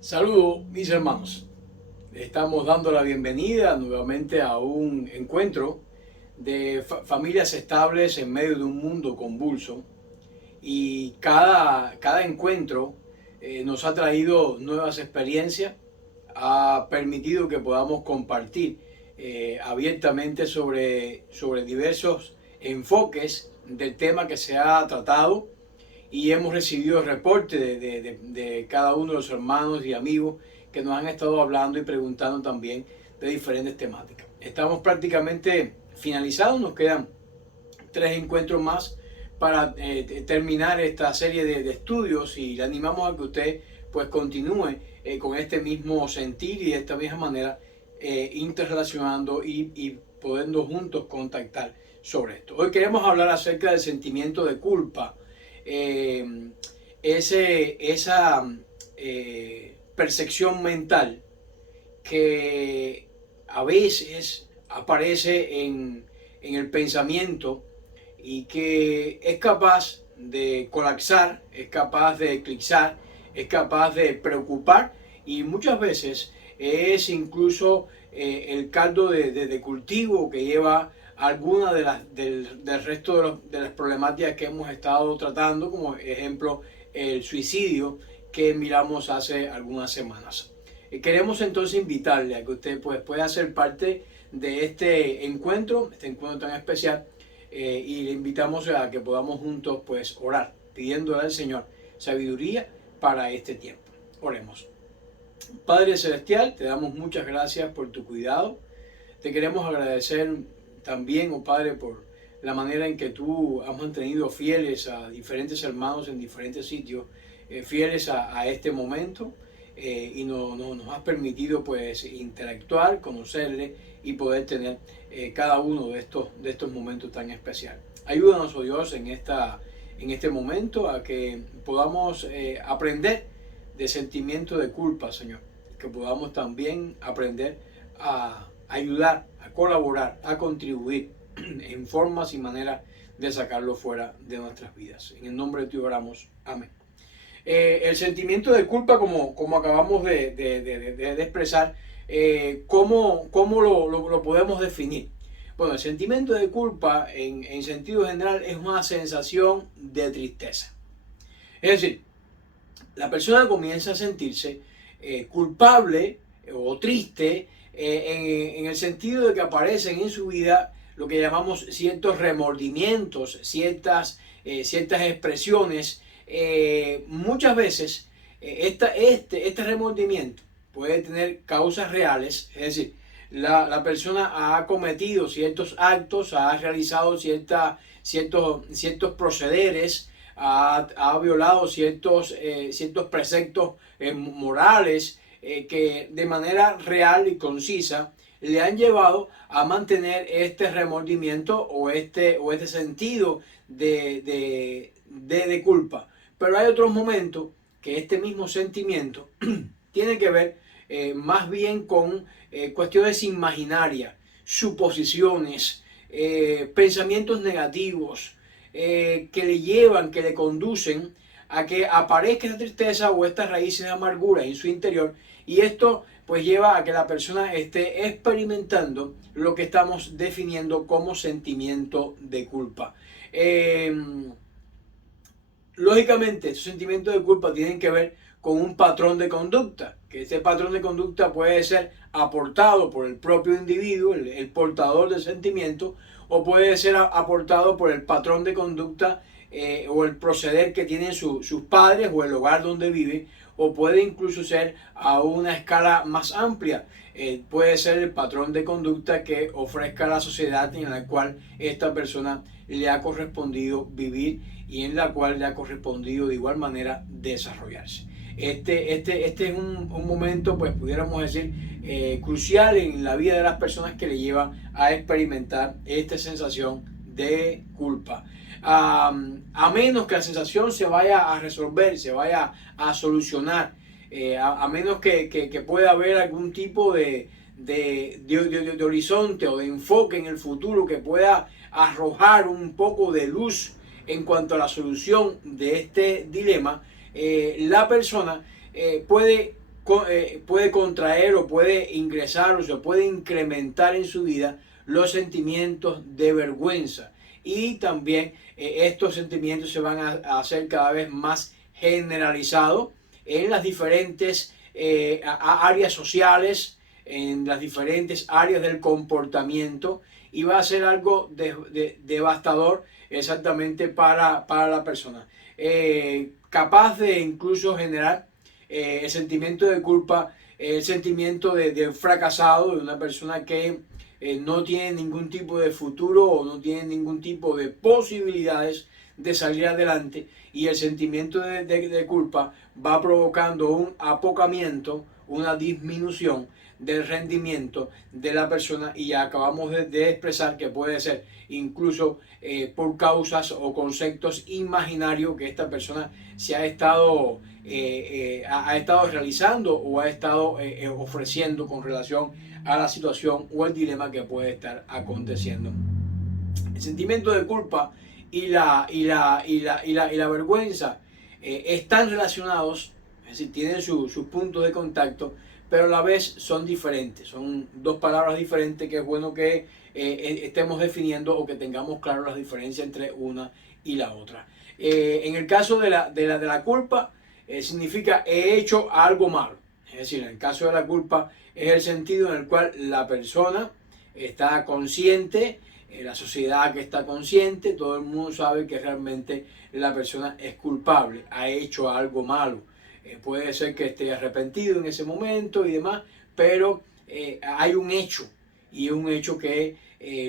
Saludos mis hermanos, estamos dando la bienvenida nuevamente a un encuentro de familias estables en medio de un mundo convulso, y cada encuentro nos ha traído nuevas experiencias, ha permitido que podamos compartir abiertamente sobre diversos enfoques del tema que se ha tratado, y hemos recibido el reporte de cada uno de los hermanos y amigos que nos han estado hablando y preguntando también de diferentes temáticas. Estamos prácticamente finalizados, nos quedan 3 encuentros más para terminar esta serie de estudios, y le animamos a que usted pues continúe con este mismo sentir y de esta misma manera interrelacionando y podendo juntos contactar sobre esto. Hoy queremos hablar acerca del sentimiento de culpa, esa percepción mental que a veces aparece en el pensamiento y que es capaz de colapsar, es capaz de eclipsar, es capaz de preocupar, y muchas veces es incluso el caldo de cultivo que lleva algunas del resto de las problemáticas que hemos estado tratando, como ejemplo el suicidio que miramos hace algunas semanas. Queremos entonces invitarle a que usted pues, pueda ser parte de este encuentro tan especial, y le invitamos a que podamos juntos pues orar, pidiéndole al Señor sabiduría para este tiempo. Oremos. Padre Celestial, te damos muchas gracias por tu cuidado. Te queremos agradecer también, oh Padre, por la manera en que tú has mantenido fieles a diferentes hermanos en diferentes sitios, fieles a este momento, y nos has permitido pues interactuar, conocerle y poder tener cada uno de estos momentos tan especiales. Ayúdanos, oh Dios, en este momento a que podamos aprender de sentimiento de culpa, Señor, que podamos también aprender a ayudar, a colaborar, a contribuir en formas y maneras de sacarlo fuera de nuestras vidas. En el nombre de Dios oramos. Amén. El sentimiento de culpa, como acabamos de expresar, ¿cómo lo podemos definir? Bueno, el sentimiento de culpa en sentido general es una sensación de tristeza. Es decir, la persona comienza a sentirse culpable o triste, en el sentido de que aparecen en su vida lo que llamamos ciertos remordimientos, ciertas expresiones. Muchas veces este remordimiento puede tener causas reales, es decir, la persona ha cometido ciertos actos, ha realizado ciertos procederes, ha violado ciertos preceptos morales, que de manera real y concisa le han llevado a mantener este remordimiento o este sentido de culpa. Pero hay otros momentos que este mismo sentimiento tiene que ver más bien con cuestiones imaginarias, suposiciones, pensamientos negativos, que le conducen a que aparezca esa tristeza o estas raíces de amargura en su interior, y esto pues lleva a que la persona esté experimentando lo que estamos definiendo como sentimiento de culpa. Lógicamente, estos sentimientos de culpa tienen que ver con un patrón de conducta, que este patrón de conducta puede ser aportado por el propio individuo, el portador del sentimiento, o puede ser aportado por el patrón de conducta o el proceder que tienen sus padres o el hogar donde vive, o puede incluso ser a una escala más amplia. Puede ser el patrón de conducta que ofrezca la sociedad en la cual esta persona le ha correspondido vivir y en la cual le ha correspondido de igual manera desarrollarse. Este es un momento, pues pudiéramos decir, crucial en la vida de las personas, que le lleva a experimentar esta sensación de culpa. A menos que la sensación se vaya a resolver, se vaya a solucionar, a menos que pueda haber algún tipo de de horizonte o de enfoque en el futuro que pueda arrojar un poco de luz en cuanto a la solución de este dilema, la persona puede contraer o puede ingresar o se puede incrementar en su vida los sentimientos de vergüenza, y también estos sentimientos se van a hacer cada vez más generalizados en las diferentes áreas sociales, en las diferentes áreas del comportamiento, y va a ser algo devastador exactamente para la persona, capaz de incluso generar el sentimiento de culpa, el sentimiento de fracasado, de una persona que no tiene ningún tipo de futuro o no tiene ningún tipo de posibilidades de salir adelante, y el sentimiento de culpa va provocando un apocamiento, una disminución del rendimiento de la persona, y ya acabamos de expresar que puede ser incluso por causas o conceptos imaginarios que esta persona se ha estado realizando o ha estado ofreciendo con relación a la situación o el dilema que puede estar aconteciendo. El sentimiento de culpa y la vergüenza están relacionados, es decir, tienen sus puntos de contacto, pero a la vez son diferentes. Son dos palabras diferentes que es bueno que estemos definiendo o que tengamos claro las diferencias entre una y la otra. En el caso de la culpa, significa he hecho algo malo. Es decir, en el caso de la culpa es el sentido en el cual la persona está consciente, la sociedad que está consciente, todo el mundo sabe que realmente la persona es culpable, ha hecho algo malo. Puede ser que esté arrepentido en ese momento y demás, pero hay un hecho, y es un hecho que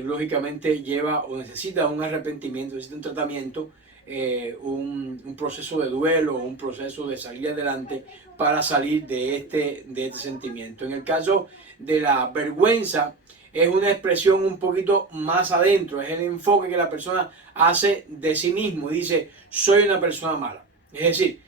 lógicamente lleva o necesita un arrepentimiento, necesita un tratamiento, un proceso de duelo, un proceso de salir adelante para salir de este sentimiento. En el caso de la vergüenza, es una expresión un poquito más adentro, es el enfoque que la persona hace de sí mismo y dice, soy una persona mala. Es decir,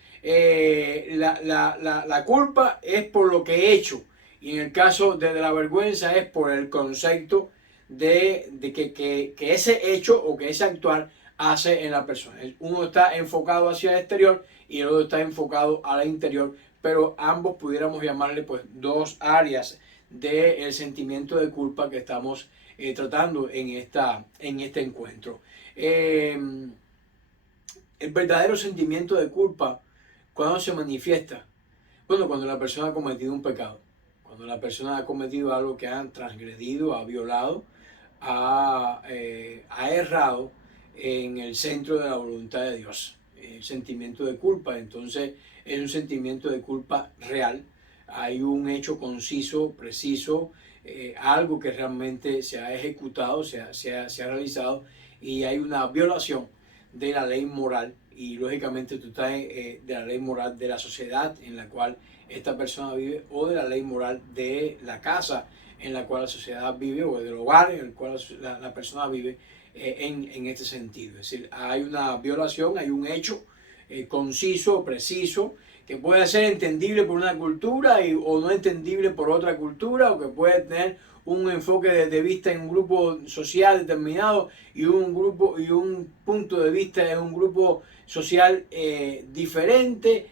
la culpa es por lo que he hecho, y en el caso de la vergüenza es por el concepto de que ese hecho o que ese actuar hace en la persona. Uno está enfocado hacia el exterior y el otro está enfocado al interior, pero ambos pudiéramos llamarle pues dos áreas del sentimiento de culpa que estamos tratando en este encuentro. El verdadero sentimiento de culpa, ¿cuándo se manifiesta? Bueno, cuando la persona ha cometido un pecado, cuando la persona ha cometido algo que ha transgredido, ha violado, ha errado en el centro de la voluntad de Dios. El sentimiento de culpa, entonces, es un sentimiento de culpa real. Hay un hecho conciso, preciso, algo que realmente se ha ejecutado, se ha realizado, y hay una violación de la ley moral, y lógicamente tú estás de la ley moral de la sociedad en la cual esta persona vive, o de la ley moral de la casa en la cual la sociedad vive, o del hogar en el cual la persona vive, en este sentido. Es decir, hay una violación, hay un hecho conciso, preciso, que puede ser entendible por una cultura o no entendible por otra cultura, o que puede tener un enfoque de vista en un grupo social determinado y un punto de vista en un grupo social diferente.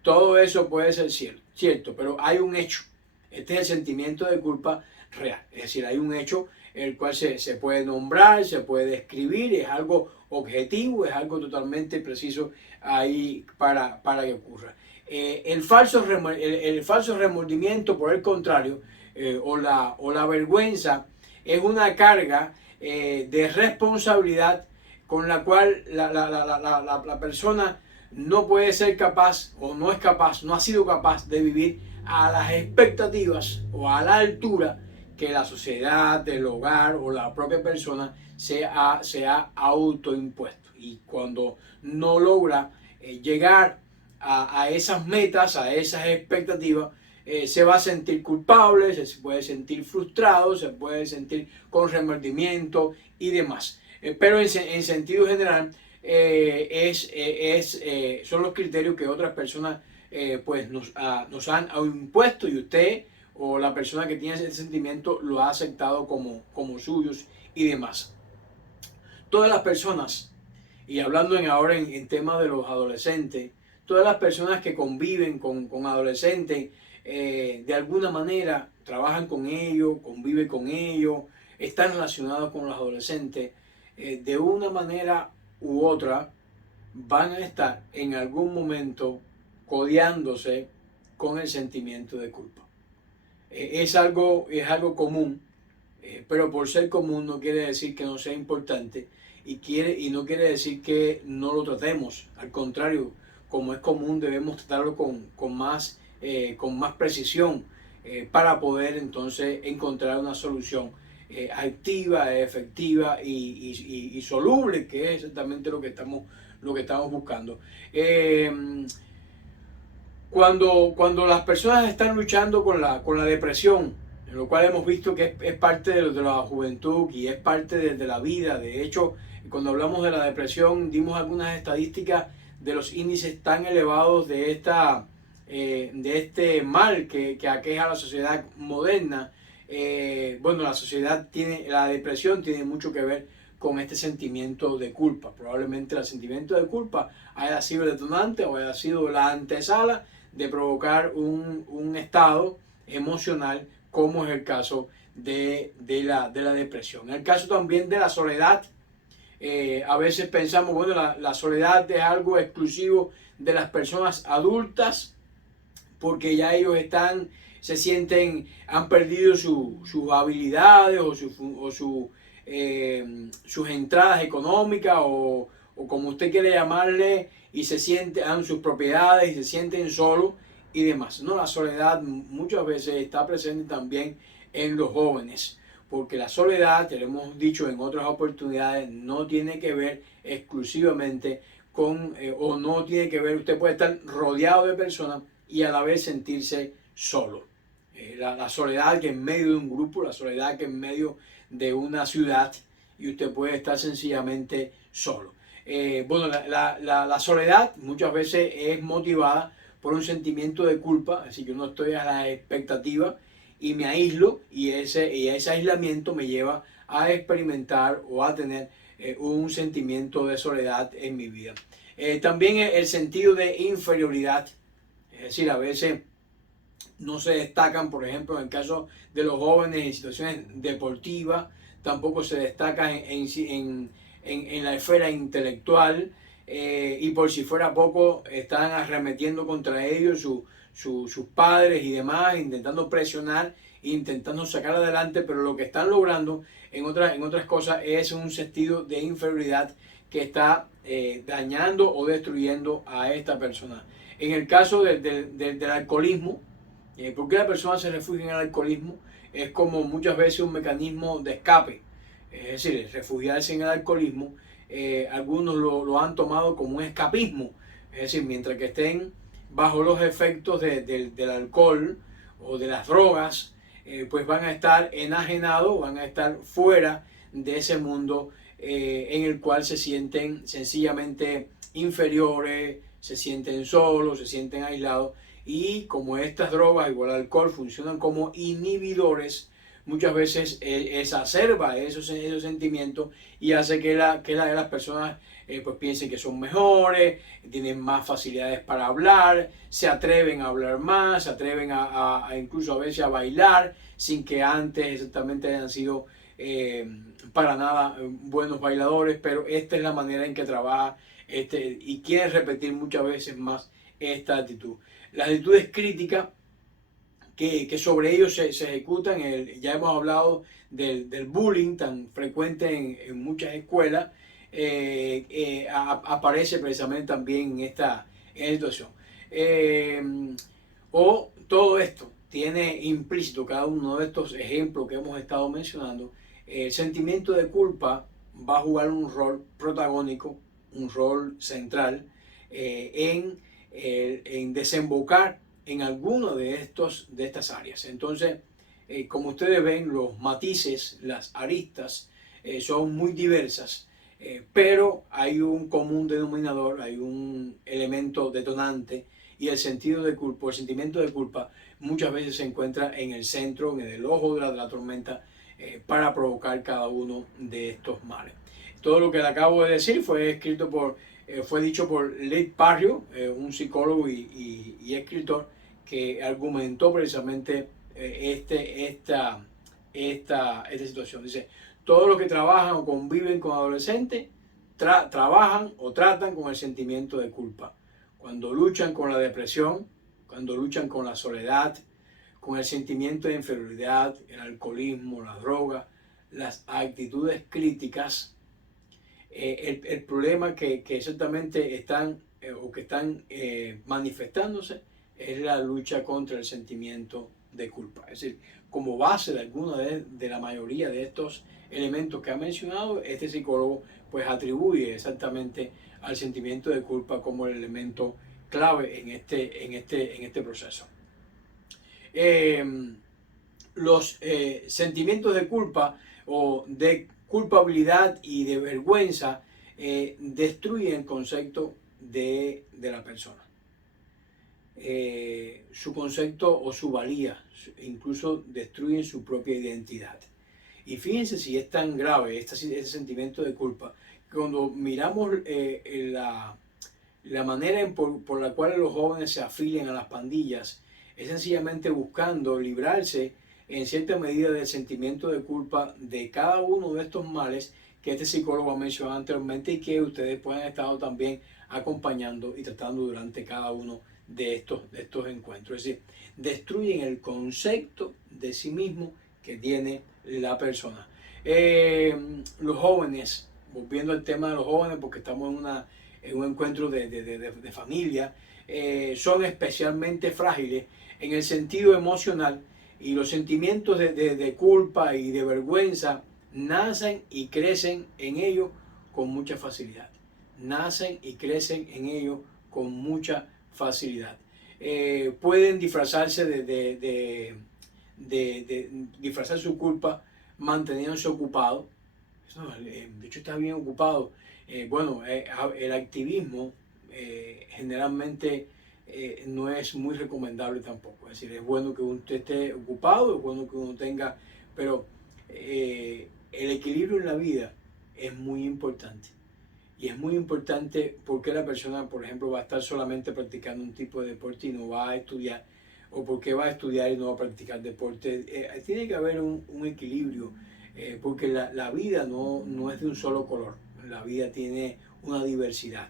Todo eso puede ser cierto, pero hay un hecho. Este es el sentimiento de culpa real. Es decir, hay un hecho el cual se puede nombrar, se puede describir, es algo objetivo, es algo totalmente preciso ahí para que ocurra. El falso remordimiento, por el contrario, o la vergüenza, es una carga de responsabilidad con la cual la persona no puede ser capaz, o no es capaz, no ha sido capaz de vivir a las expectativas o a la altura que la sociedad, el hogar o la propia persona se ha autoimpuesto. Y cuando no logra llegar a esas metas, a esas expectativas, se va a sentir culpable, se puede sentir frustrado, se puede sentir con remordimiento y demás. Pero en sentido general, son los criterios que otras personas pues nos han impuesto, y usted o la persona que tiene ese sentimiento lo ha aceptado como suyos y demás. Todas las personas, y hablando ahora en tema de los adolescentes, todas las personas que conviven con adolescentes, de alguna manera trabajan con ellos, conviven con ellos, están relacionados con los adolescentes, de una manera u otra van a estar en algún momento codeándose con el sentimiento de culpa. Es algo común, pero por ser común no quiere decir que no sea importante y no quiere decir que no lo tratemos. Al contrario, como es común, debemos tratarlo con más precisión para poder entonces encontrar una solución activa, efectiva y soluble, que es exactamente lo que estamos buscando. Cuando las personas están luchando con la depresión, en lo cual hemos visto que es parte de la juventud y es parte de la vida. De hecho, cuando hablamos de la depresión, dimos algunas estadísticas de los índices tan elevados de este mal que aqueja a la sociedad moderna. Bueno, la depresión tiene mucho que ver con este sentimiento de culpa. Probablemente el sentimiento de culpa haya sido el detonante o haya sido la antesala de provocar un estado emocional, como es el caso de la depresión. En el caso también de la soledad, a veces pensamos, bueno, la soledad es algo exclusivo de las personas adultas, porque ya ellos han perdido sus habilidades sus entradas económicas o como usted quiere llamarle, y sus propiedades y se sienten solos y demás. No, la soledad muchas veces está presente también en los jóvenes, porque la soledad, te lo hemos dicho en otras oportunidades, no tiene que ver exclusivamente o no tiene que ver, usted puede estar rodeado de personas y a la vez sentirse solo. La soledad que en medio de un grupo, la soledad que en medio de una ciudad, y usted puede estar sencillamente solo. Bueno, la soledad muchas veces es motivada por un sentimiento de culpa, así que no estoy a la expectativa y me aíslo, y ese aislamiento me lleva a experimentar o a tener un sentimiento de soledad en mi vida. También el sentido de inferioridad, es decir, a veces no se destacan, por ejemplo, en el caso de los jóvenes en situaciones deportivas, tampoco se destacan en la esfera intelectual, y por si fuera poco, están arremetiendo contra ellos sus padres y demás, intentando presionar, intentando sacar adelante, pero lo que están logrando en otras cosas es un sentido de inferioridad que está dañando o destruyendo a esta persona. En el caso del alcoholismo, ¿por qué la persona se refugia en el alcoholismo? Es como muchas veces un mecanismo de escape. Es decir, refugiarse en el alcoholismo, algunos lo han tomado como un escapismo. Es decir, mientras que estén bajo los efectos del alcohol o de las drogas, pues van a estar enajenados, van a estar fuera de ese mundo en el cual se sienten sencillamente inferiores, se sienten solos, se sienten aislados. Y como estas drogas, igual el alcohol, funcionan como inhibidores, muchas veces exacerba esos sentimientos y hace que las personas pues piensen que son mejores, tienen más facilidades para hablar, se atreven a hablar más, se atreven incluso a veces a bailar sin que antes exactamente hayan sido para nada buenos bailadores, pero esta es la manera en que trabaja y quiere repetir muchas veces más esta actitud. Las actitudes críticas que sobre ellos se ejecutan, ya hemos hablado del bullying tan frecuente en muchas escuelas, aparece precisamente también en esta situación. O todo esto tiene implícito, cada uno de estos ejemplos que hemos estado mencionando, el sentimiento de culpa va a jugar un rol protagónico, un rol central en desembocar en alguno de estas áreas. Entonces, como ustedes ven, los matices, las aristas son muy diversas, pero hay un común denominador, hay un elemento detonante, y el sentimiento de culpa muchas veces se encuentra en el centro, en el ojo de la tormenta, para provocar cada uno de estos males. Todo lo que le acabo de decir fue dicho por Leigh Barrio, un psicólogo y escritor que argumentó precisamente esta situación. Dice, todos los que trabajan o conviven con adolescentes trabajan o tratan con el sentimiento de culpa. Cuando luchan con la depresión, cuando luchan con la soledad, con el sentimiento de inferioridad, el alcoholismo, la droga, las actitudes críticas, el problema que exactamente están manifestándose es la lucha contra el sentimiento de culpa. Es decir, como base de alguna de la mayoría de estos elementos que ha mencionado, este psicólogo pues atribuye exactamente al sentimiento de culpa como el elemento clave en este proceso. Los sentimientos de culpa o de culpabilidad y de vergüenza destruyen el concepto de la persona. Su concepto o su valía, incluso destruyen su propia identidad. Y fíjense si es tan grave este sentimiento de culpa, que cuando miramos la manera por la cual los jóvenes se afilian a las pandillas, es sencillamente buscando librarse en cierta medida del sentimiento de culpa de cada uno de estos males que este psicólogo ha mencionado anteriormente y que ustedes pueden estar también acompañando y tratando durante cada uno de estos encuentros. Es decir, destruyen el concepto de sí mismo que tiene la persona. Los jóvenes, volviendo al tema de los jóvenes, porque estamos en un encuentro de familia, son especialmente frágiles en el sentido emocional, y los sentimientos de culpa y de vergüenza nacen y crecen en ellos con mucha facilidad. Nacen y crecen en ellos con mucha facilidad. Pueden disfrazarse disfrazar su culpa manteniéndose ocupados. De hecho, está bien ocupado. El activismo generalmente no es muy recomendable tampoco. Es decir, es bueno que usted esté ocupado, es bueno que uno tenga, pero el equilibrio en la vida es muy importante. Y es muy importante porque la persona, por ejemplo, va a estar solamente practicando un tipo de deporte y no va a estudiar, o porque va a estudiar y no va a practicar deporte. Tiene que haber un equilibrio, porque la vida no es de un solo color. La vida tiene una diversidad.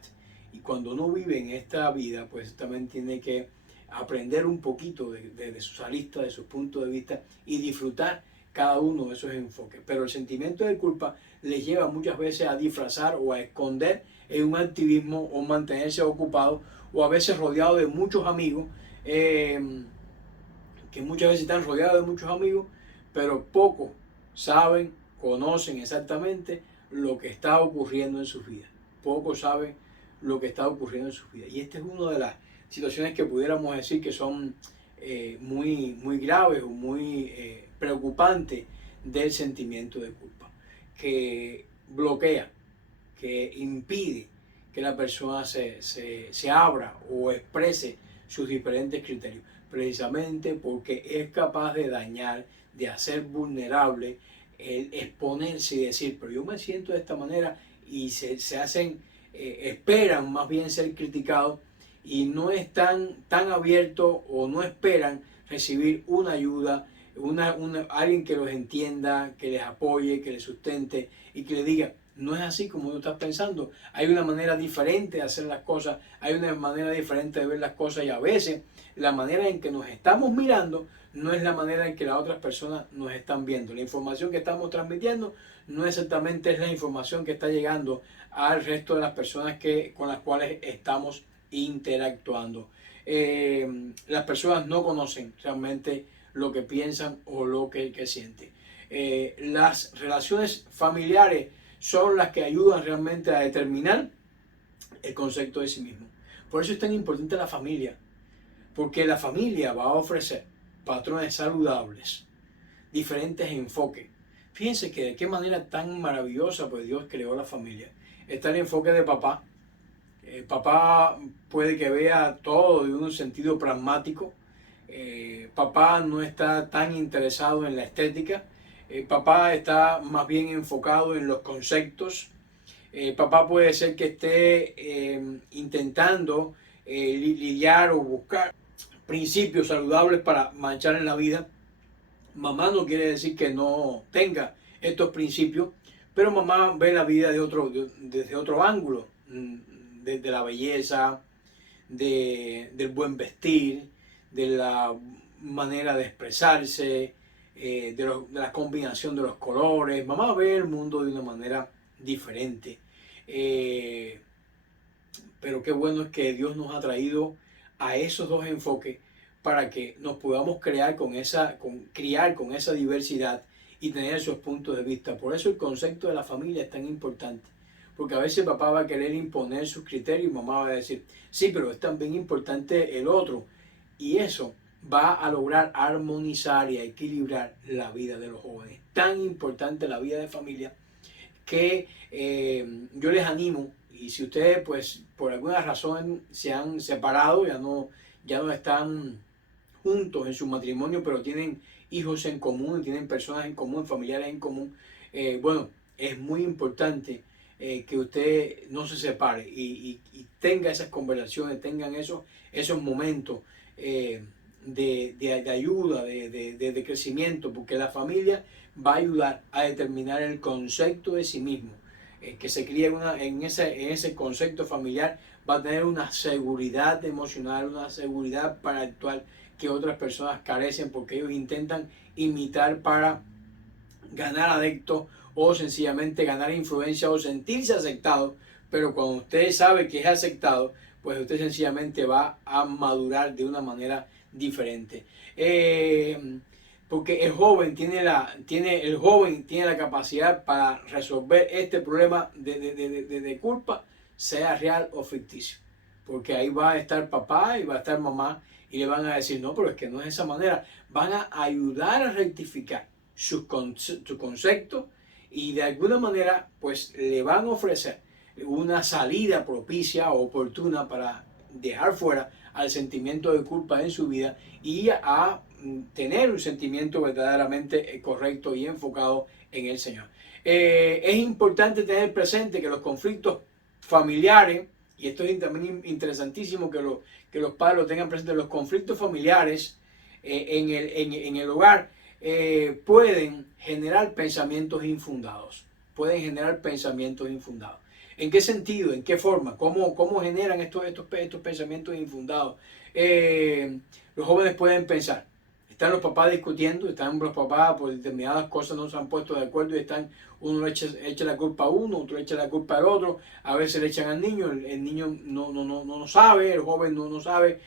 Y cuando uno vive en esta vida, pues también tiene que aprender un poquito de sus aristas, de sus puntos de vista y disfrutar cada uno de esos enfoques. Pero el sentimiento de culpa les lleva muchas veces a disfrazar o a esconder en un activismo o mantenerse ocupado o a veces rodeado de muchos amigos, que muchas veces están rodeados de muchos amigos, pero pocos saben, conocen exactamente lo que está ocurriendo en sus vidas. Pocos saben lo que está ocurriendo en sus vidas. Y esta es una de las situaciones que pudiéramos decir que son muy graves o muy preocupantes del sentimiento de culpa, que bloquea, que impide que la persona se abra o exprese sus diferentes criterios, precisamente porque es capaz de dañar, de hacer vulnerable, el exponerse y decir, pero yo me siento de esta manera, y se esperan más bien ser criticados y no están tan abiertos o no esperan recibir una ayuda, alguien que los entienda, que les apoye, que les sustente y que les diga, no es así como tú estás pensando, hay una manera diferente de hacer las cosas, hay una manera diferente de ver las cosas, y a veces la manera en que nos estamos mirando no es la manera en que las otras personas nos están viendo. La información que estamos transmitiendo no exactamente es la información que está llegando al resto de las personas con las cuales estamos interactuando. Las personas no conocen realmente lo que piensan o lo que sienten. Las relaciones familiares son las que ayudan realmente a determinar el concepto de sí mismo. Por eso es tan importante la familia, porque la familia va a ofrecer patrones saludables, diferentes enfoques. Fíjense que de qué manera tan maravillosa pues Dios creó la familia. Está el enfoque de papá. Papá puede que vea todo de un sentido pragmático, Papá no está tan interesado en la estética. Papá está más bien enfocado en los conceptos. Papá puede ser que esté intentando lidiar o buscar principios saludables para marchar en la vida. Mamá no quiere decir que no tenga estos principios, pero mamá ve la vida desde otro ángulo, desde la belleza, del buen vestir, de la manera de expresarse, de la combinación de los colores. Mamá ve el mundo de una manera diferente. Pero qué bueno es que Dios nos ha traído a esos dos enfoques para que nos podamos criar con esa diversidad y tener esos puntos de vista. Por eso el concepto de la familia es tan importante. Porque a veces papá va a querer imponer sus criterios y mamá va a decir, sí, pero es también importante el otro. Y eso va a lograr armonizar y a equilibrar la vida de los jóvenes. Tan importante la vida de familia que yo les animo, y si ustedes pues por alguna razón se han separado, ya no están juntos en su matrimonio, pero tienen hijos en común, tienen personas en común, familiares en común, bueno, es muy importante que usted no se separe y tenga esas conversaciones, tengan esos momentos de ayuda, de crecimiento, porque la familia va a ayudar a determinar el concepto de sí mismo. Que se cría en ese concepto familiar va a tener una seguridad emocional, una seguridad para actuar que otras personas carecen, porque ellos intentan imitar para ganar adeptos o sencillamente ganar influencia o sentirse aceptado. Pero cuando usted sabe que es aceptado, pues usted sencillamente va a madurar de una manera diferente. Porque el joven tiene la capacidad para resolver este problema de culpa, sea real o ficticio. Porque ahí va a estar papá y va a estar mamá y le van a decir, no, pero es que no es de esa manera. Van a ayudar a rectificar su concepto y de alguna manera pues le van a ofrecer una salida propicia o oportuna para dejar fuera al sentimiento de culpa en su vida y a tener un sentimiento verdaderamente correcto y enfocado en el Señor. Es importante tener presente que los conflictos familiares, y esto es también interesantísimo que los padres lo tengan presente, los conflictos familiares en el hogar pueden generar pensamientos infundados. Pueden generar pensamientos infundados. ¿En qué sentido? ¿En qué forma? ¿Cómo generan estos pensamientos infundados? Los jóvenes pueden pensar. Están los papás discutiendo, están los papás por determinadas cosas no se han puesto de acuerdo y uno echa la culpa a uno, otro echa la culpa al otro, a veces le echan al niño, el niño no sabe, el joven no sabe,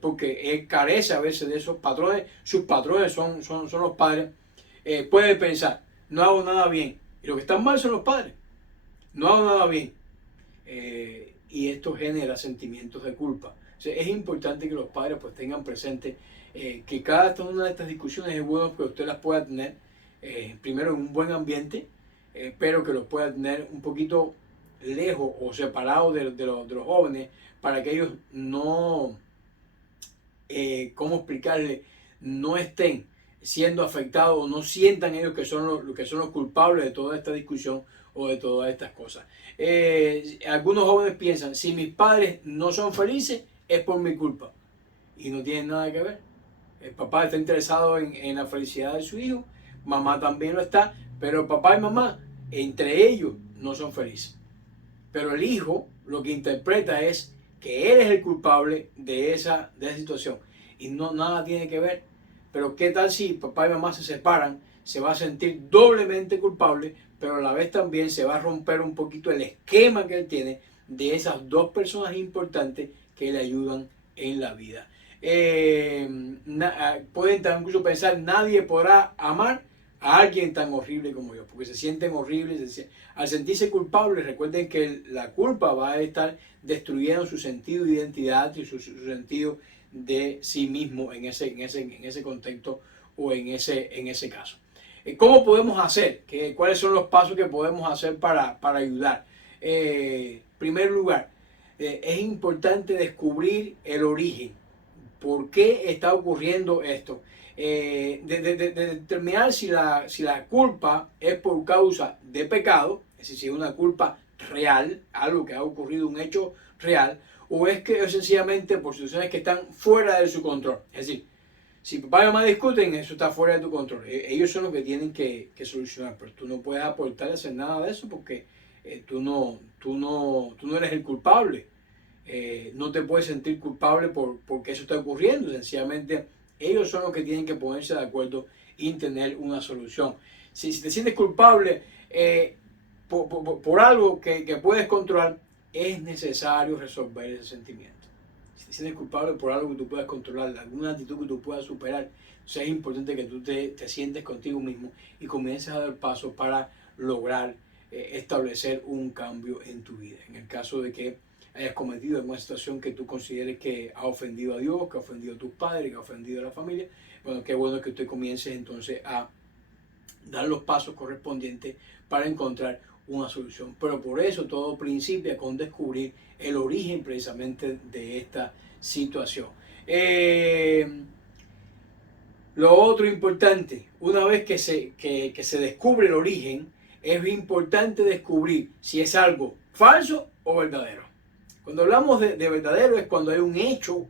porque él carece a veces de esos patrones, sus patrones son los padres. Puede pensar, no hago nada bien, y los que están mal son los padres, no hago nada bien, y esto genera sentimientos de culpa. O sea, es importante que los padres pues tengan presente que cada una de estas discusiones es bueno que usted las pueda tener primero en un buen ambiente, pero que los pueda tener un poquito lejos o separados de los jóvenes para que ellos no, ¿cómo explicarle? No estén siendo afectados o no sientan ellos que son los culpables de toda esta discusión o de todas estas cosas. Algunos jóvenes piensan, si mis padres no son felices, es por mi culpa. Y no tienen nada que ver. El papá está interesado en la felicidad de su hijo, mamá también lo está, pero papá y mamá, entre ellos, no son felices. Pero el hijo lo que interpreta es que él es el culpable de esa situación. Y nada tiene que ver. Pero ¿qué tal si papá y mamá se separan? Se va a sentir doblemente culpable, pero a la vez también se va a romper un poquito el esquema que él tiene de esas dos personas importantes que le ayudan en la vida. Pueden incluso pensar, nadie podrá amar a alguien tan horrible como yo, porque se sienten horribles, al sentirse culpables. Recuerden que la culpa va a estar destruyendo su sentido de identidad y su sentido de sí mismo en ese contexto o en ese caso. ¿Cómo podemos hacer? ¿Cuáles son los pasos que podemos hacer para ayudar? En primer lugar, es importante descubrir el origen. ¿por qué está ocurriendo esto? De determinar si la culpa es por causa de pecado, es decir, si es una culpa real, algo que ha ocurrido, un hecho real, o es que es sencillamente por situaciones que están fuera de su control. Es decir, si papá y mamá discuten, eso está fuera de tu control. Ellos son los que tienen que solucionar, pero tú no puedes aportar a hacer nada de eso porque tú no eres el culpable. No te puedes sentir culpable porque eso está ocurriendo. Sencillamente, ellos son los que tienen que ponerse de acuerdo y tener una solución. Si te sientes culpable por algo que puedes controlar, es necesario resolver ese sentimiento. Si te sientes culpable por algo que tú puedas controlar, alguna actitud que tú puedas superar, o sea, es importante que tú te sientes contigo mismo y comiences a dar pasos para lograr establecer un cambio en tu vida. En el caso de que hayas cometido alguna situación que tú consideres que ha ofendido a Dios, que ha ofendido a tus padres, que ha ofendido a la familia, bueno, qué bueno que usted comience entonces a dar los pasos correspondientes para encontrar una solución. Pero por eso todo principia con descubrir el origen precisamente de esta situación. Lo otro importante, una vez que se descubre el origen, es importante descubrir si es algo falso o verdadero. Cuando hablamos de verdadero es cuando hay un hecho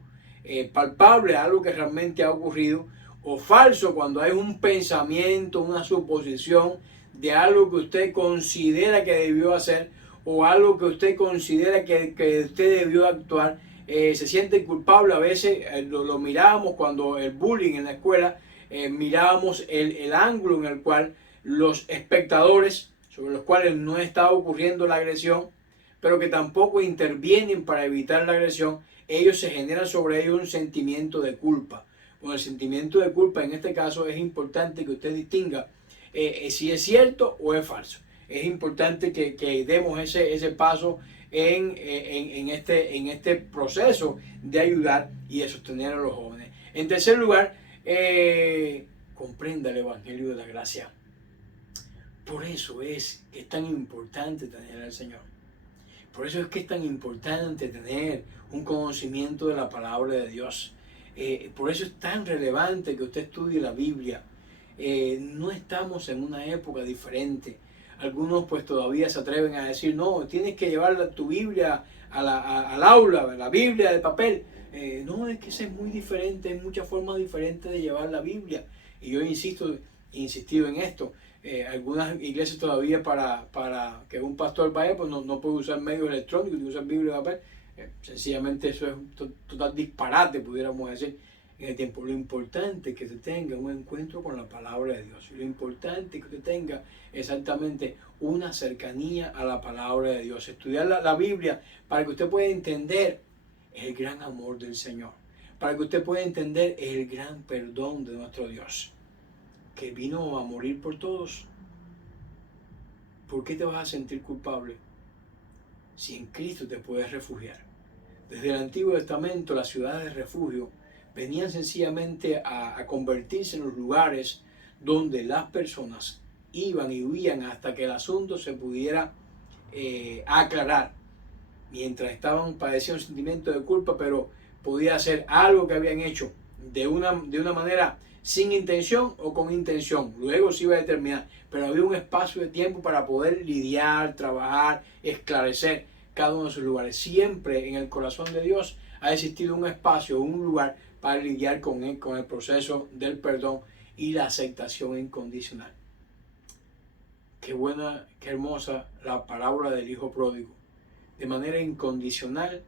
palpable, algo que realmente ha ocurrido, o falso cuando hay un pensamiento, una suposición de algo que usted considera que debió hacer o algo que usted considera que usted debió actuar. Se siente culpable, a veces lo mirábamos cuando el bullying en la escuela, mirábamos el ángulo en el cual los espectadores, sobre los cuales no está ocurriendo la agresión, pero que tampoco intervienen para evitar la agresión, ellos se generan sobre ellos un sentimiento de culpa. Bueno, el sentimiento de culpa en este caso es importante que usted distinga si es cierto o es falso. Es importante que demos ese paso en este proceso de ayudar y de sostener a los jóvenes. En tercer lugar, comprenda el Evangelio de la Gracia. Por eso es que es tan importante tener al Señor. Por eso es que es tan importante tener un conocimiento de la palabra de Dios. Por eso es tan relevante que usted estudie la Biblia. No estamos en una época diferente. Algunos pues todavía se atreven a decir, no, tienes que llevar tu Biblia al aula, la Biblia de papel. No, es que eso es muy diferente, hay muchas formas diferentes de llevar la Biblia. Y yo insistido en esto. Algunas iglesias todavía para que un pastor vaya, pues no puede usar medios electrónicos, tiene que usar Biblia de papel. Sencillamente eso es un total disparate, pudiéramos decir, en el tiempo. Lo importante es que usted tenga un encuentro con la palabra de Dios. Lo importante es que usted tenga exactamente una cercanía a la palabra de Dios. Estudiar la Biblia para que usted pueda entender el gran amor del Señor. Para que usted pueda entender el gran perdón de nuestro Dios, que vino a morir por todos. ¿Por qué te vas a sentir culpable si en Cristo te puedes refugiar? Desde el Antiguo Testamento, las ciudades de refugio venían sencillamente a convertirse en los lugares donde las personas iban y huían hasta que el asunto se pudiera aclarar. Mientras estaban padeciendo un sentimiento de culpa, pero podía ser algo que habían hecho de una manera sin intención o con intención. Luego se iba a determinar, pero había un espacio de tiempo para poder lidiar, trabajar, esclarecer cada uno de sus lugares. Siempre en el corazón de Dios ha existido un espacio, un lugar para lidiar con el proceso del perdón y la aceptación incondicional. Qué buena, qué hermosa la parábola del hijo pródigo. De manera incondicional,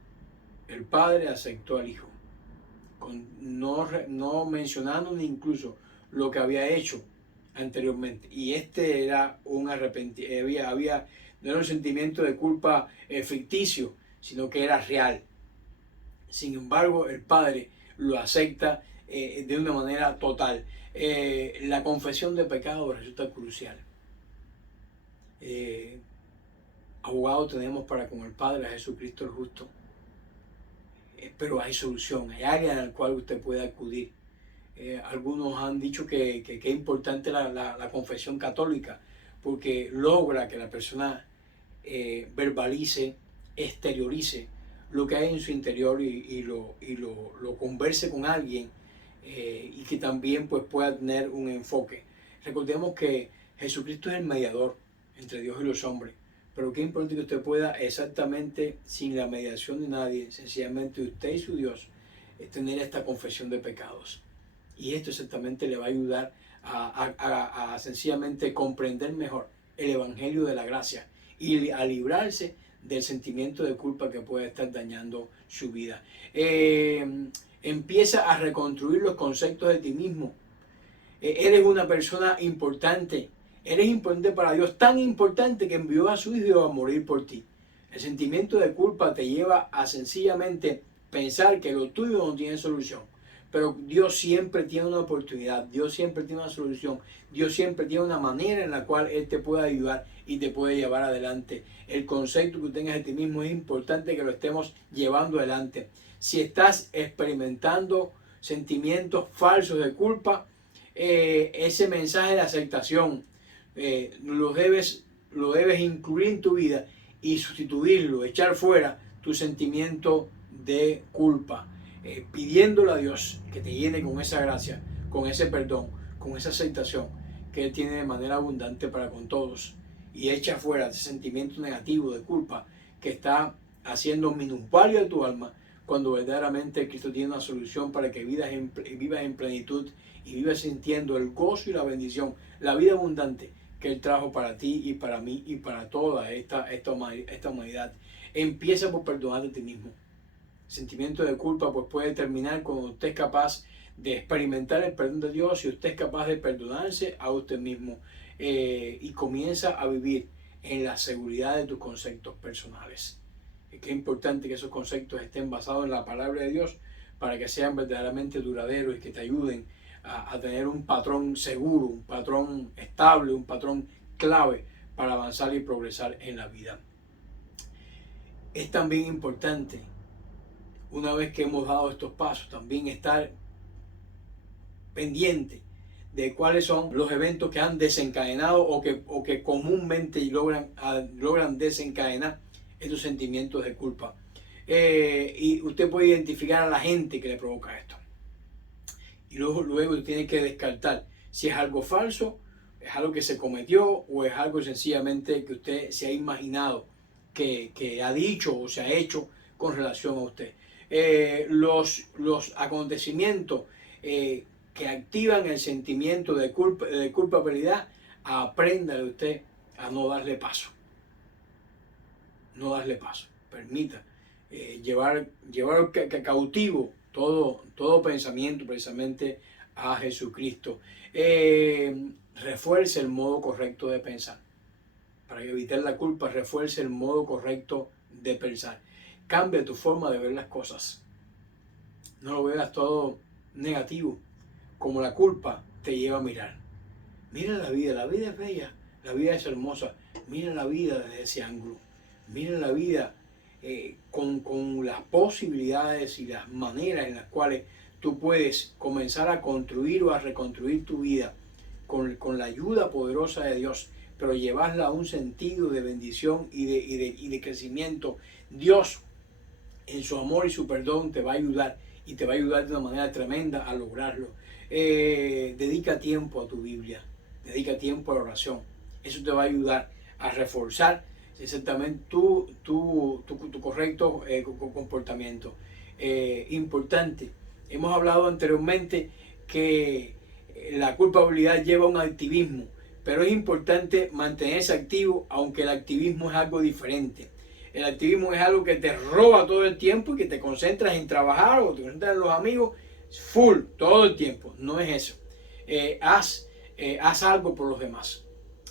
el padre aceptó al hijo, no mencionando ni incluso lo que había hecho anteriormente. Y este era un arrepentimiento, no era un sentimiento de culpa ficticio, sino que era real. Sin embargo, el padre lo acepta de una manera total. La confesión de pecado resulta crucial. Abogado tenemos para con el Padre, a Jesucristo el justo. Pero hay solución, hay área en la cual usted puede acudir. Algunos han dicho que es importante la confesión católica porque logra que la persona verbalice, exteriorice lo que hay en su interior y lo converse con alguien y que también pues pueda tener un enfoque. Recordemos que Jesucristo es el mediador entre Dios y los hombres, pero qué importante que usted pueda exactamente sin la mediación de nadie, sencillamente usted y su Dios, tener esta confesión de pecados. Y esto exactamente le va a ayudar a sencillamente comprender mejor el Evangelio de la gracia y a librarse del sentimiento de culpa que puede estar dañando su vida. Empieza a reconstruir los conceptos de ti mismo. Eres una persona importante. Eres importante para Dios, tan importante que envió a su Hijo a morir por ti. El sentimiento de culpa te lleva a sencillamente pensar que lo tuyo no tiene solución. Pero Dios siempre tiene una oportunidad, Dios siempre tiene una solución, Dios siempre tiene una manera en la cual Él te puede ayudar y te puede llevar adelante. El concepto que tengas de ti mismo es importante que lo estemos llevando adelante. Si estás experimentando sentimientos falsos de culpa, ese mensaje de aceptación lo debes incluir en tu vida y sustituirlo, echar fuera tu sentimiento de culpa, pidiéndole a Dios que te llene con esa gracia, con ese perdón, con esa aceptación que Él tiene de manera abundante para con todos, y echa fuera ese sentimiento negativo de culpa que está haciendo minusvalio a tu alma, cuando verdaderamente Cristo tiene una solución para que vivas en plenitud y vivas sintiendo el gozo y la bendición, la vida abundante que Él trajo para ti y para mí y para toda esta humanidad. Empieza por perdonarte a ti mismo. Sentimiento de culpa pues puede terminar cuando usted es capaz de experimentar el perdón de Dios y usted es capaz de perdonarse a usted mismo y comienza a vivir en la seguridad de tus conceptos personales. Es que es importante que esos conceptos estén basados en la palabra de Dios para que sean verdaderamente duraderos y que te ayuden a tener un patrón seguro, un patrón estable, un patrón clave para avanzar y progresar en la vida. Es también importante, una vez que hemos dado estos pasos, también estar pendiente de cuáles son los eventos que han desencadenado o que comúnmente logran desencadenar estos sentimientos de culpa. Y usted puede identificar a la gente que le provoca esto. Y luego tiene que descartar si es algo falso, es algo que se cometió o es algo sencillamente que usted se ha imaginado que ha dicho o se ha hecho con relación a usted. Los acontecimientos que activan el sentimiento de culpabilidad, aprenda de usted a no darle paso. No darle paso. Permita llevar cautivo todo pensamiento precisamente a Jesucristo. Refuerce el modo correcto de pensar. Para evitar la culpa, refuerce el modo correcto de pensar. Cambia tu forma de ver las cosas. No lo veas todo negativo, como la culpa te lleva a mirar. Mira la vida es bella, la vida es hermosa. Mira la vida desde ese ángulo. Mira la vida con las posibilidades y las maneras en las cuales tú puedes comenzar a construir o a reconstruir tu vida con la ayuda poderosa de Dios, pero llevarla a un sentido de bendición y de crecimiento. Dios, en su amor y su perdón, te va a ayudar y te va a ayudar de una manera tremenda a lograrlo. Dedica tiempo a tu Biblia, dedica tiempo a la oración. Eso te va a ayudar a reforzar exactamente tu correcto comportamiento. Importante, hemos hablado anteriormente que la culpabilidad lleva a un activismo, pero es importante mantenerse activo, aunque el activismo es algo diferente. El activismo es algo que te roba todo el tiempo y que te concentras en trabajar o te concentras en los amigos full todo el tiempo. No es eso. Haz algo por los demás.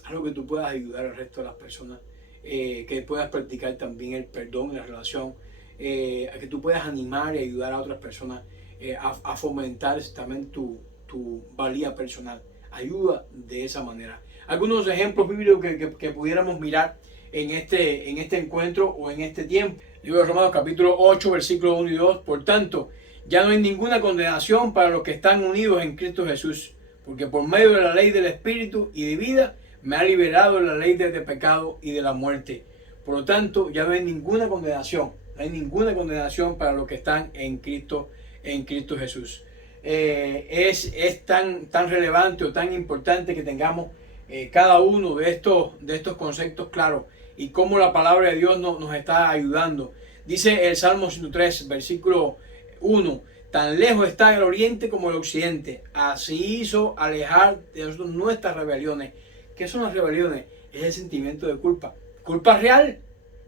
Algo que tú puedas ayudar al resto de las personas. Que puedas practicar también el perdón en la relación. A que tú puedas animar y ayudar a otras personas a fomentar también tu valía personal. Ayuda de esa manera. Algunos ejemplos bíblicos que pudiéramos mirar en este encuentro o en este tiempo. Libro de Romanos capítulo 8, versículos 1 y 2. Por tanto, ya no hay ninguna condenación para los que están unidos en Cristo Jesús, porque por medio de la ley del Espíritu y de vida me ha liberado la ley de pecado y de la muerte. Por lo tanto, ya no hay ninguna condenación No hay ninguna condenación para los que están en Cristo Jesús. Es tan relevante o tan importante que tengamos cada uno de estos conceptos claros y cómo la palabra de Dios nos está ayudando. Dice el Salmo 103, versículo 1, tan lejos está el oriente como el occidente, así hizo alejar de nosotros nuestras rebeliones. ¿Qué son las rebeliones? Es el sentimiento de culpa. Culpa real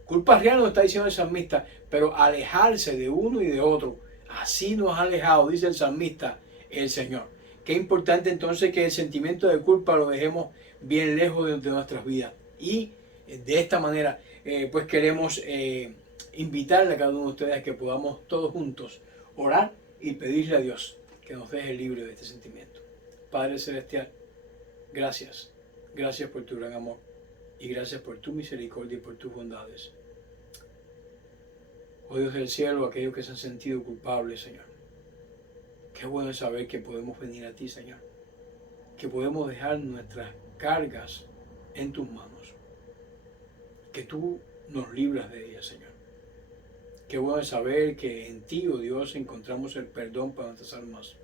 nos está diciendo el salmista, pero alejarse de uno y de otro. Así nos ha alejado, dice el salmista, el Señor. Qué importante entonces que el sentimiento de culpa lo dejemos bien lejos de nuestras vidas. Y de esta manera, pues queremos invitarle a cada uno de ustedes a que podamos todos juntos orar y pedirle a Dios que nos deje libre de este sentimiento. Padre Celestial, gracias. Gracias por tu gran amor y gracias por tu misericordia y por tus bondades. Oh Dios del cielo, aquellos que se han sentido culpables, Señor. Qué bueno es saber que podemos venir a ti, Señor. Que podemos dejar nuestras cargas en tus manos. Que tú nos libras de ellas, Señor. Qué bueno es saber que en ti, oh Dios, encontramos el perdón para nuestras almas.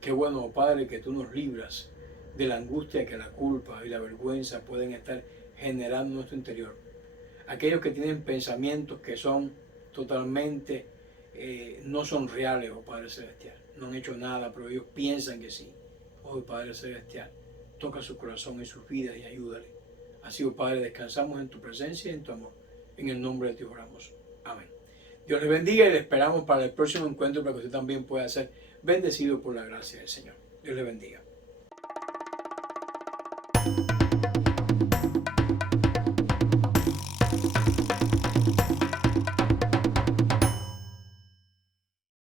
Qué bueno, oh Padre, que tú nos libras de la angustia que la culpa y la vergüenza pueden estar generando en nuestro interior. Aquellos que tienen pensamientos que son totalmente, no son reales, oh Padre Celestial. No han hecho nada, pero ellos piensan que sí. Oh Padre Celestial, toca su corazón y sus vidas y ayúdale. Así, oh Padre, descansamos en tu presencia y en tu amor. En el nombre de Dios oramos. Amén. Dios les bendiga y les esperamos para el próximo encuentro para que usted también pueda ser bendecido por la gracia del Señor. Dios les bendiga.